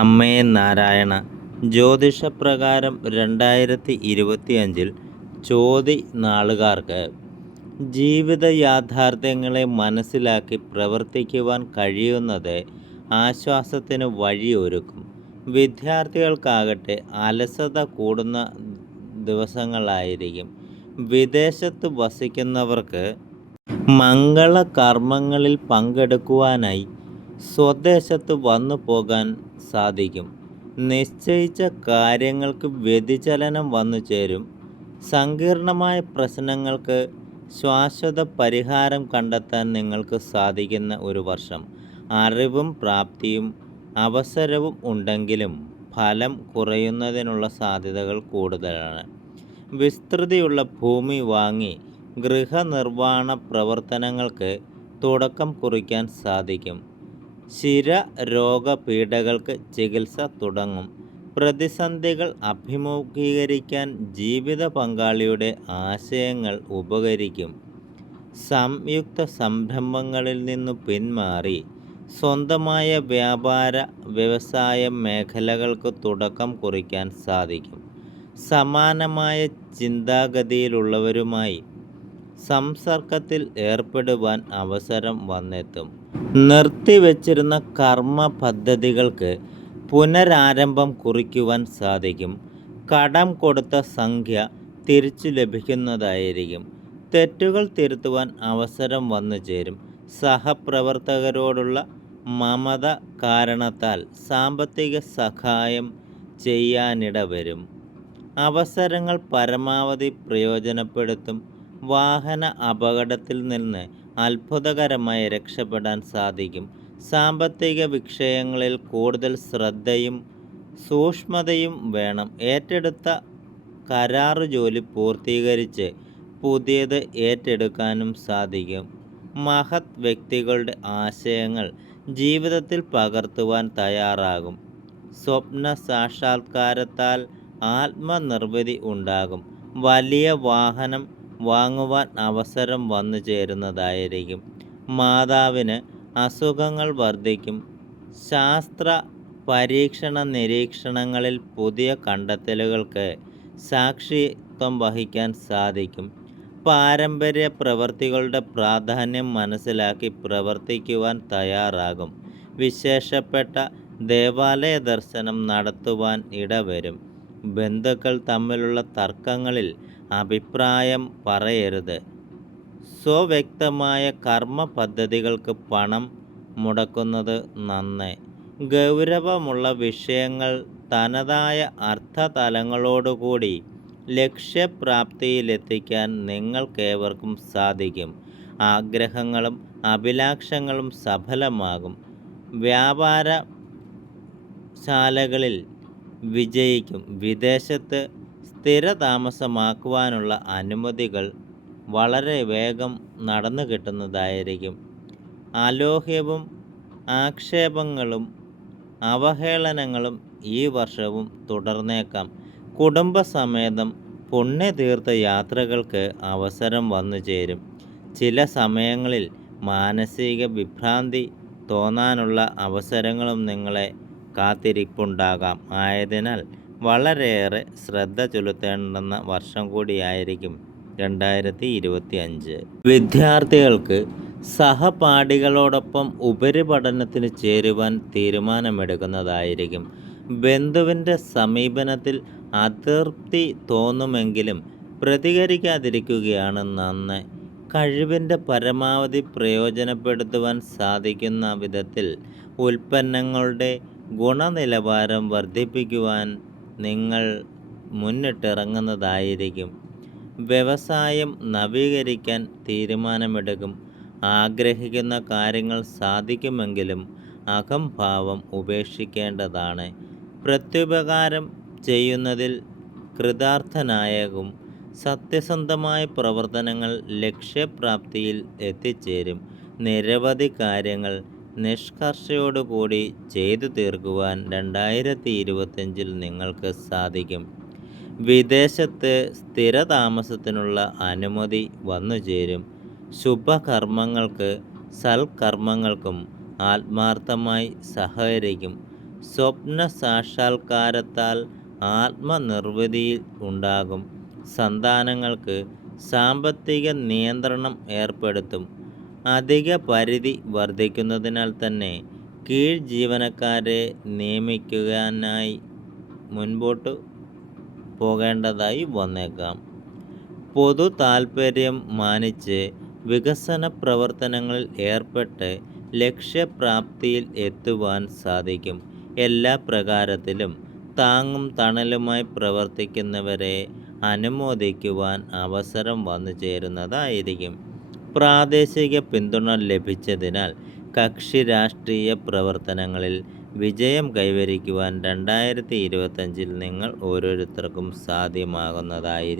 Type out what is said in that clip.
അമ്മേ നാരായണ. ജ്യോതിഷപ്രകാരം രണ്ടായിരത്തി ഇരുപത്തിയഞ്ചിൽ ചോതി നാളുകാർക്ക് ജീവിത യാഥാർത്ഥ്യങ്ങളെ മനസ്സിലാക്കി പ്രവർത്തിക്കുവാൻ കഴിയുന്നത് ആശ്വാസത്തിന് വഴിയൊരുക്കും. വിദ്യാർത്ഥികൾക്കാകട്ടെ അലസത കൂടുന്ന ദിവസങ്ങളായിരിക്കും. വിദേശത്ത് വസിക്കുന്നവർക്ക് മംഗള കർമ്മങ്ങളിൽ പങ്കെടുക്കുവാനായി സ്വദേശത്ത് വന്നു പോകാൻ സാധിക്കും. നിശ്ചയിച്ച കാര്യങ്ങൾക്ക് വ്യതിചലനം വന്നു ചേരും. സങ്കീർണമായ പ്രശ്നങ്ങൾക്ക് ശാശ്വത പരിഹാരം കണ്ടെത്താൻ നിങ്ങൾക്ക് സാധിക്കുന്ന ഒരു വർഷം. അറിവും പ്രാപ്തിയും അവസരവും ഉണ്ടെങ്കിലും ഫലം കുറയുന്നതിനുള്ള സാധ്യതകൾ കൂടുതലാണ്. വിസ്തൃതിയുള്ള ഭൂമി വാങ്ങി ഗൃഹനിർവഹണ പ്രവർത്തനങ്ങൾക്ക് തുടക്കം കുറിക്കാൻ സാധിക്കും. ശിര രോഗപീഠകൾക്ക് ചികിത്സ തുടങ്ങും. പ്രതിസന്ധികൾ അഭിമുഖീകരിക്കാൻ ജീവിത പങ്കാളിയുടെ ആശയങ്ങൾ ഉപകരിക്കും. സംയുക്ത സംരംഭങ്ങളിൽ നിന്നു പിന്മാറി. സ്വന്തമായ വ്യാപാര വ്യവസായ മേഖലകൾക്ക് തുടക്കം കുറിക്കാൻ സാധിക്കും. സമാനമായ ചിന്താഗതിയിലുള്ളവരുമായി സംസർഗത്തിൽ ഏർപ്പെടുവാൻ അവസരം വന്നെത്തും. നിർത്തിവച്ചിരുന്ന കർമ്മ പദ്ധതികൾക്ക് പുനരാരംഭം കുറിക്കുവാൻ സാധിക്കും. കടം കൊടുത്ത സംഖ്യ തിരിച്ചു ലഭിക്കുന്നതായിരിക്കും. തെറ്റുകൾ തിരുത്തുവാൻ അവസരം വന്നു ചേരും. സഹപ്രവർത്തകരോടുള്ള മമത കാരണത്താൽ സാമ്പത്തിക സഹായം ചെയ്യാനിട വരും. അവസരങ്ങൾ പരമാവധി പ്രയോജനപ്പെടുത്തും. വാഹന അപകടത്തിൽ നിന്ന് അത്ഭുതകരമായി രക്ഷപ്പെടാൻ സാധിക്കും. സാമ്പത്തിക വിഷയങ്ങളിൽ കൂടുതൽ ശ്രദ്ധയും സൂക്ഷ്മതയും വേണം. ഏറ്റെടുത്ത കരാറ് ജോലി പൂർത്തീകരിച്ച് പുതിയത് ഏറ്റെടുക്കാനും സാധിക്കും. മഹത് വ്യക്തികളുടെ ആശയങ്ങൾ ജീവിതത്തിൽ പകർത്തുവാൻ തയ്യാറാകും. സ്വപ്ന സാക്ഷാത്കാരത്താൽ ആത്മനിർവൃതി ഉണ്ടാകും. വലിയ വാഹനം വാങ്ങുവാൻ അവസരം വന്നു ചേരുന്നതായിരിക്കും. മാതാവിന് അസുഖങ്ങൾ വർദ്ധിക്കും. ശാസ്ത്ര പരീക്ഷണ നിരീക്ഷണങ്ങളിൽ പുതിയ കണ്ടെത്തലുകൾക്ക് സാക്ഷിത്വം വഹിക്കാൻ സാധിക്കും. പാരമ്പര്യ പ്രവർത്തികളുടെ പ്രാധാന്യം മനസ്സിലാക്കി പ്രവർത്തിക്കുവാൻ തയ്യാറാകും. വിശേഷപ്പെട്ട ദേവാലയ ദർശനം നടത്തുവാൻ ഇടവരും. ബന്ധുക്കൾ തമ്മിലുള്ള തർക്കങ്ങളിൽ അഭിപ്രായം പറയരുത്. സ്വവ്യക്തമായ കർമ്മ പദ്ധതികൾക്ക് പണം മുടക്കുന്നത് നന്ന്. ഗൗരവമുള്ള വിഷയങ്ങൾ തനതായ അർത്ഥതലങ്ങളോടുകൂടി ലക്ഷ്യപ്രാപ്തിയിലെത്തിക്കാൻ നിങ്ങൾക്കേവർക്കും സാധിക്കും. ആഗ്രഹങ്ങളും അഭിലാഷങ്ങളും സഫലമാകും. വ്യാപാര ശാലകളിൽ വിജയിക്കും. വിദേശത്ത് സ്ഥിരതാമസമാക്കുവാനുള്ള അനുമതികൾ വളരെ വേഗം നടന്നു കിട്ടുന്നതായിരിക്കും. അലോഹ്യവും ആക്ഷേപങ്ങളും അവഹേളനങ്ങളും ഈ വർഷവും തുടർന്നേക്കാം. കുടുംബസമേതം പുണ്യതീർത്ഥ യാത്രകൾക്ക് അവസരം വന്നു ചേരും. ചില സമയങ്ങളിൽ മാനസിക വിഭ്രാന്തി തോന്നാനുള്ള അവസരങ്ങളും നിങ്ങളെ കാത്തിരിപ്പുണ്ടാകാം. ആയതിനാൽ വളരെയേറെ ശ്രദ്ധ ചെലുത്തേണ്ടുന്ന വർഷം കൂടിയായിരിക്കും രണ്ടായിരത്തി ഇരുപത്തി അഞ്ച് വിദ്യാർത്ഥികൾക്ക് സഹപാഠികളോടൊപ്പം ഉപരിപഠനത്തിന് ചേരുവാൻ തീരുമാനമെടുക്കുന്നതായിരിക്കും. ബന്ധുവിന്റെ സമീപനത്തിൽ അതൃപ്തി തോന്നുമെങ്കിലും പ്രതികരിക്കാതിരിക്കുകയാണ് നന്ന്. കഴിവിന്റെ പരമാവധി പ്രയോജനപ്പെടുത്തുവാൻ സാധിക്കുന്ന വിധത്തിൽ ഉൽപ്പന്നങ്ങളുടെ ഗുണനിലവാരം വർദ്ധിപ്പിക്കുവാൻ നിങ്ങൾ മുന്നിട്ടിറങ്ങുന്നതായിരിക്കും. വ്യവസായം നവീകരിക്കാൻ തീരുമാനമെടുക്കും. ആഗ്രഹിക്കുന്ന കാര്യങ്ങൾ സാധിക്കുമെങ്കിലും അഹംഭാവം ഉപേക്ഷിക്കേണ്ടതാണ്. പ്രത്യുപകാരം ചെയ്യുന്നതിൽ കൃതാർത്ഥനായകും സത്യസന്ധമായ പ്രവർത്തനങ്ങൾ ലക്ഷ്യപ്രാപ്തിയിൽ എത്തിച്ചേരും. നിരവധി കാര്യങ്ങൾ നിഷ്കർഷയോടുകൂടി ചെയ്തു തീർക്കുവാൻ രണ്ടായിരത്തി ഇരുപത്തഞ്ചിൽ നിങ്ങൾക്ക് സാധിക്കും. വിദേശത്ത് സ്ഥിരതാമസത്തിനുള്ള അനുമതി വന്നുചേരും. ശുഭകർമ്മങ്ങൾക്ക് സൽക്കർമ്മങ്ങൾക്കും ആത്മാർത്ഥമായി സഹകരിക്കും. സ്വപ്ന സാക്ഷാത്കാരത്താൽ ആത്മനിർവൃതി ഉണ്ടാകും. സന്താനങ്ങൾക്ക് സാമ്പത്തിക നിയന്ത്രണം ഏർപ്പെടുത്തും. അധിക പരിധി വർദ്ധിക്കുന്നതിനാൽ തന്നെ കീഴ് ജീവനക്കാരെ നിയമിക്കുവാനായി മുൻപോട്ട് പോകേണ്ടതായി വന്നേക്കാം. പൊതു താൽപ്പര്യം മാനിച്ച് വികസന പ്രവർത്തനങ്ങളിൽ ഏർപ്പെട്ട് ലക്ഷ്യപ്രാപ്തിയിൽ എത്തുവാൻ സാധിക്കും. എല്ലാ പ്രകാരത്തിലും താങ്ങും തണലുമായി പ്രവർത്തിക്കുന്നവരെ അനുമോദിക്കുവാൻ അവസരം വന്നു ചേരുന്നതായിരിക്കും. പ്രാദേശിക പിന്തുണ ലഭിച്ചതിനാൽ കക്ഷി രാഷ്ട്രീയ പ്രവർത്തനങ്ങളിൽ വിജയം കൈവരിക്കുവാൻ രണ്ടായിരത്തി ഇരുപത്തഞ്ചിൽ നിങ്ങൾ ഓരോരുത്തർക്കും സാധ്യമാകുന്നതായിരിക്കും